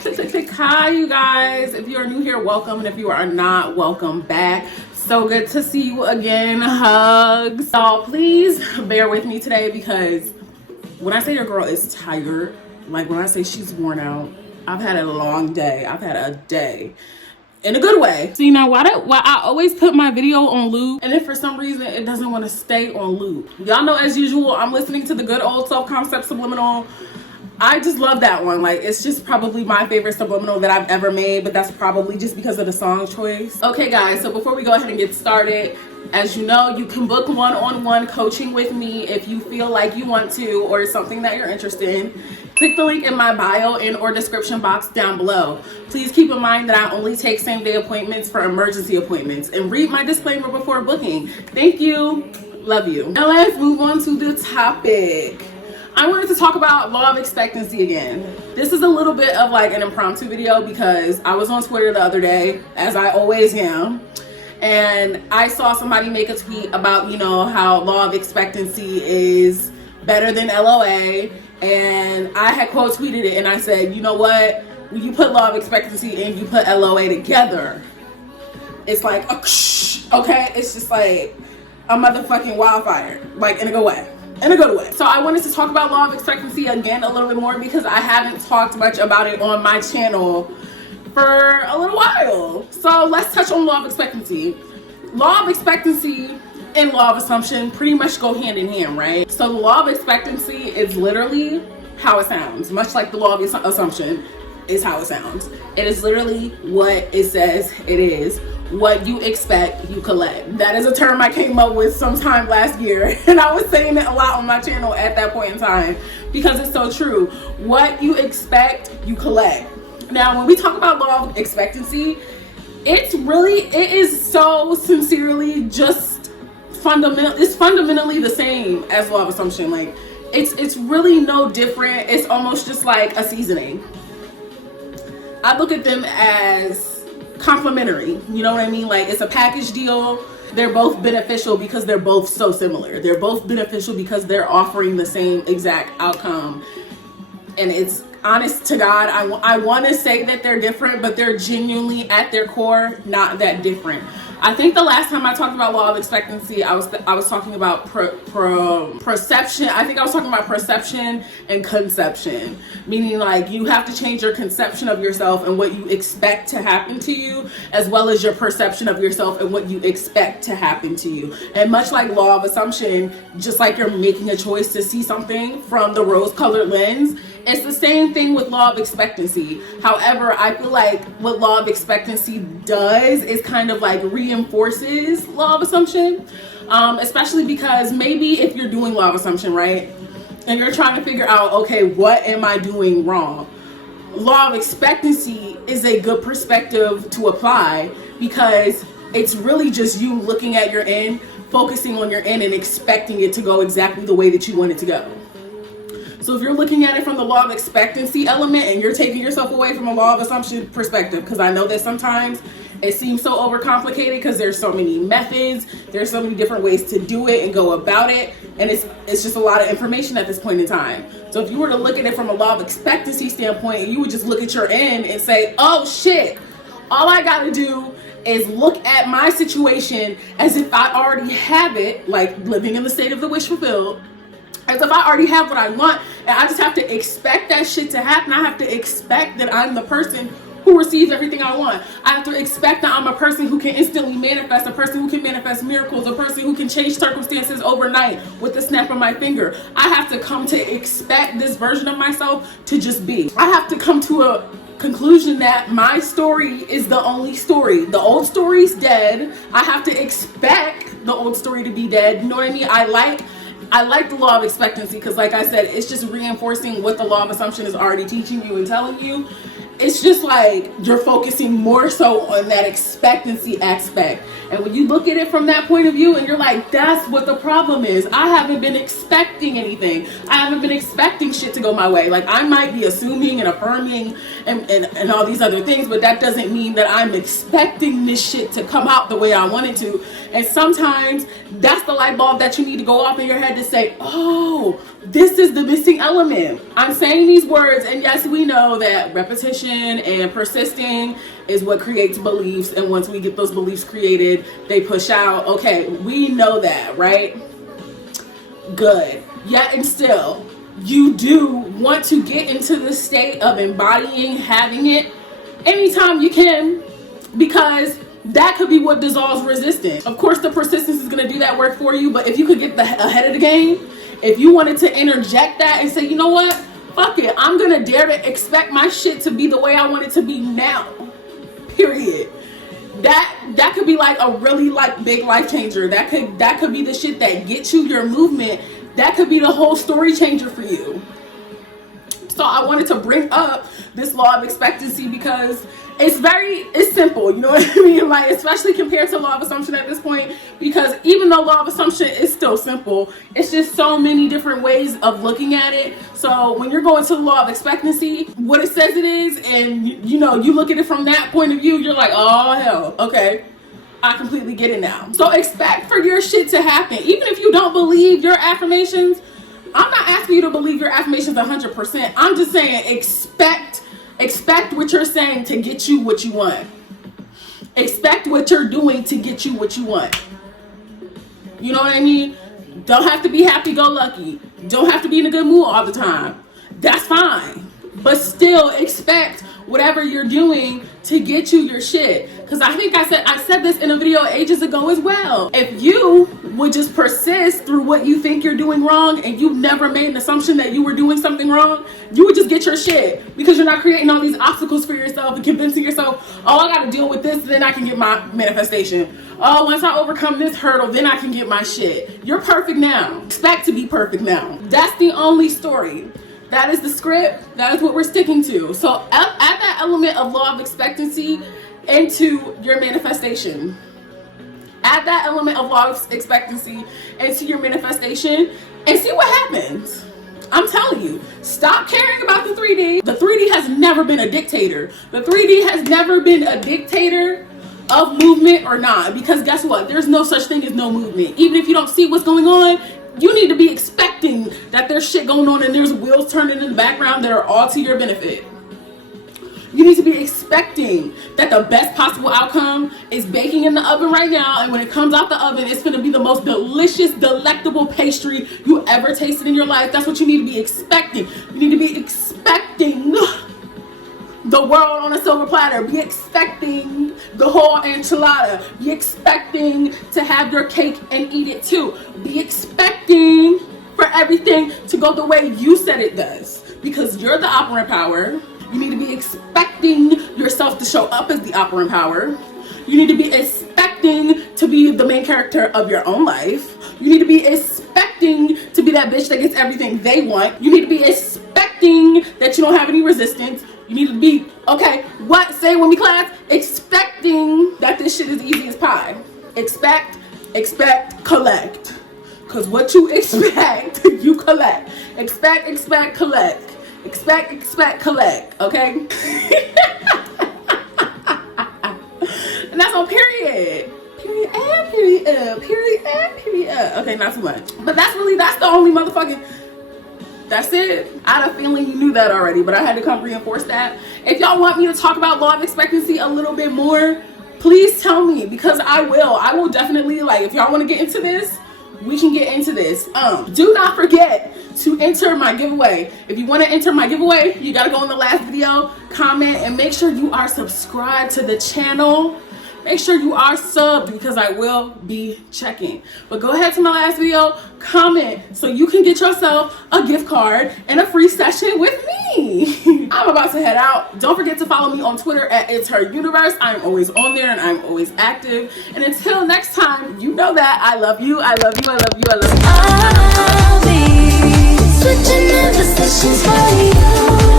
Hi you guys, if you are new here, welcome, and if you are not, welcome back. So good to see you again. Hugs. So please bear with me today, because when I say your girl is tired, like when I say she's worn out, I've had a long day. I've had a day in a good way. So you know why I always put my video on loop, and if for some reason it doesn't want to stay on loop, y'all know as usual I'm listening to the good old self-concept subliminal. I just love that one. Like, it's just probably my favorite subliminal that I've ever made, but that's probably just because of the song choice. Okay guys, so before we go ahead and get started, as you know, you can book one-on-one coaching with me if you feel like you want to, or something that you're interested in. Click the link in my bio and or description box down below. Please keep in mind that I only take same-day appointments for emergency appointments, and read my disclaimer before booking. Thank you. Love you. Now let's move on to the topic. I wanted to talk about law of expectancy again. This is a little bit of like an impromptu video because I was on Twitter the other day, as I always am, and I saw somebody make a tweet about, you know, how law of expectancy is better than LOA, and I had quote tweeted it and I said, you know what, when you put law of expectancy and you put LOA together, it's like, okay, it's just like a motherfucking wildfire, like in a good way. In a good way. So I wanted to talk about law of expectancy again a little bit more, because I haven't talked much about it on my channel for a little while. So let's touch on law of expectancy. Law of expectancy and law of assumption pretty much go hand in hand, right? So the law of expectancy is literally how it sounds, much like the law of assumption is how it sounds. It is literally what it says it is. What you expect, you collect. That is a term I came up with sometime last year, and I was saying it a lot on my channel at that point in time because it's so true. What you expect, you collect. Now, when we talk about law of expectancy, it is so sincerely just it's fundamentally the same as law of assumption. Like, it's really no different. It's almost just like a seasoning. I look at them as complementary, you know what I mean? Like, it's a package deal. They're both beneficial because they're both so similar. They're both beneficial because they're offering the same exact outcome. And it's honest to God, I want to say that they're different, but they're genuinely at their core not that different. I think the last time I talked about law of expectancy, I was talking about perception. I think I was talking about perception and conception, meaning like you have to change your conception of yourself and what you expect to happen to you, as well as your perception of yourself and what you expect to happen to you. And much like law of assumption, just like you're making a choice to see something from the rose-colored lens, it's the same thing with law of expectancy. However, I feel like what law of expectancy does is kind of like reinforces law of assumption, especially because maybe if you're doing law of assumption, right, and you're trying to figure out, okay, what am I doing wrong? Law of expectancy is a good perspective to apply, because it's really just you looking at your end, focusing on your end, and expecting it to go exactly the way that you want it to go. So if you're looking at it from the law of expectancy element and you're taking yourself away from a law of assumption perspective, because I know that sometimes it seems so overcomplicated because there's so many methods, there's so many different ways to do it and go about it, and it's just a lot of information at this point in time. So if you were to look at it from a law of expectancy standpoint, you would just look at your end and say, oh shit, all I gotta do is look at my situation as if I already have it, like living in the state of the wish fulfilled, as if I already have what I want, and I just have to expect that shit to happen. I have to expect that I'm the person who receives everything I want. I have to expect that I'm a person who can instantly manifest, a person who can manifest miracles, a person who can change circumstances overnight with the snap of my finger. I have to come to expect this version of myself to just be. I have to come to a conclusion that my story is the only story. The old story's dead. I have to expect the old story to be dead. You know what I mean? I like the law of expectancy because, like I said, it's just reinforcing what the law of assumption is already teaching you and telling you. It's just like you're focusing more so on that expectancy aspect. And when you look at it from that point of view and you're like, that's what the problem is. I haven't been expecting anything. I haven't been expecting shit to go my way. Like, I might be assuming and affirming and all these other things, but that doesn't mean that I'm expecting this shit to come out the way I want it to. And sometimes that's the light bulb that you need to go off in your head to say, oh, This is the missing element. I'm saying these words, and yes, we know that repetition and persisting is what creates beliefs, and once we get those beliefs created, they push out. Okay, we know that, right? Good. Yet and still, you do want to get into the state of embodying having it anytime you can, because that could be what dissolves resistance. Of course, the persistence is going to do that work for you, but if you could get ahead of the game, if you wanted to interject that and say, you know what, fuck it, I'm going to dare to expect my shit to be the way I want it to be now, period. That could be like a really like big life changer. That could be the shit that gets you your movement. That could be the whole story changer for you. So I wanted to bring up this law of expectancy because it's simple, you know what I mean? Like, especially compared to law of assumption at this point, because even though law of assumption is still simple, it's just so many different ways of looking at it. So when you're going to the law of expectancy, what it says it is, and you look at it from that point of view, you're like, oh hell, okay, I completely get it now. So expect for your shit to happen. Even if you don't believe your affirmations, I'm not asking you to believe your affirmations 100%. I'm just saying expect what you're saying to get you what you want. Expect what you're doing to get you what you want. You know what I mean? Don't have to be happy-go-lucky. Don't have to be in a good mood all the time. That's fine. But still expect whatever you're doing to get you your shit. Because I think I said this in a video ages ago as well. If you would just persist through what you think you're doing wrong, and you've never made an assumption that you were doing something wrong, you would just get your shit, because you're not creating all these obstacles for yourself and convincing yourself, oh, I gotta deal with this, then I can get my manifestation. Oh, once I overcome this hurdle, then I can get my shit. You're perfect now. Expect to be perfect now. That's the only story. That is the script. That is what we're sticking to. So add that element of law of expectancy into your manifestation. Add that element of law of expectancy into your manifestation and see what happens. I'm telling you, stop caring about the 3D. The 3D has never been a dictator. The 3D has never been a dictator of movement or not, because guess what? There's no such thing as no movement. Even if you don't see what's going on, you need to be expecting that there's shit going on and there's wheels turning in the background that are all to your benefit. You need to be expecting that the best possible outcome is baking in the oven right now, and when it comes out the oven, it's going to be the most delicious, delectable pastry you ever tasted in your life. That's what you need to be expecting. You need to be expecting the world on a silver platter. Be expecting the whole enchilada. Be expecting to have your cake and eat it too. Be expecting for everything to go the way you said it does, because you're the operant power. You need to be expecting yourself to show up as the operant power. You need to be expecting to be the main character of your own life. You need to be expecting to be that bitch that gets everything they want. You need to be expecting that you don't have any resistance. You need to be, okay, what? Say it with me, class. Expecting that this shit is easy as pie. Expect, collect. Because what you expect, you collect. Expect, collect. Expect, collect, okay? And that's on period. Period. Okay, not too much. But that's the only motherfucking, that's it. I had a feeling you knew that already, but I had to come reinforce that. If y'all want me to talk about law of expectancy a little bit more, please tell me, because I will definitely, like, if y'all want to get into this, we can get into this. Do not forget to enter my giveaway. If you want to enter my giveaway, you got to go in the last video, comment, and make sure you are subscribed to the channel. Make sure you are subbed, because I will be checking. But go ahead to my last video, comment, so you can get yourself a gift card and a free session with me. I'm about to head out. Don't forget to follow me on Twitter at It's Her Universe. I'm always on there and I'm always active. And until next time, you know that I love you. I love you. I love you. I love you. I'll be switching in positions for you.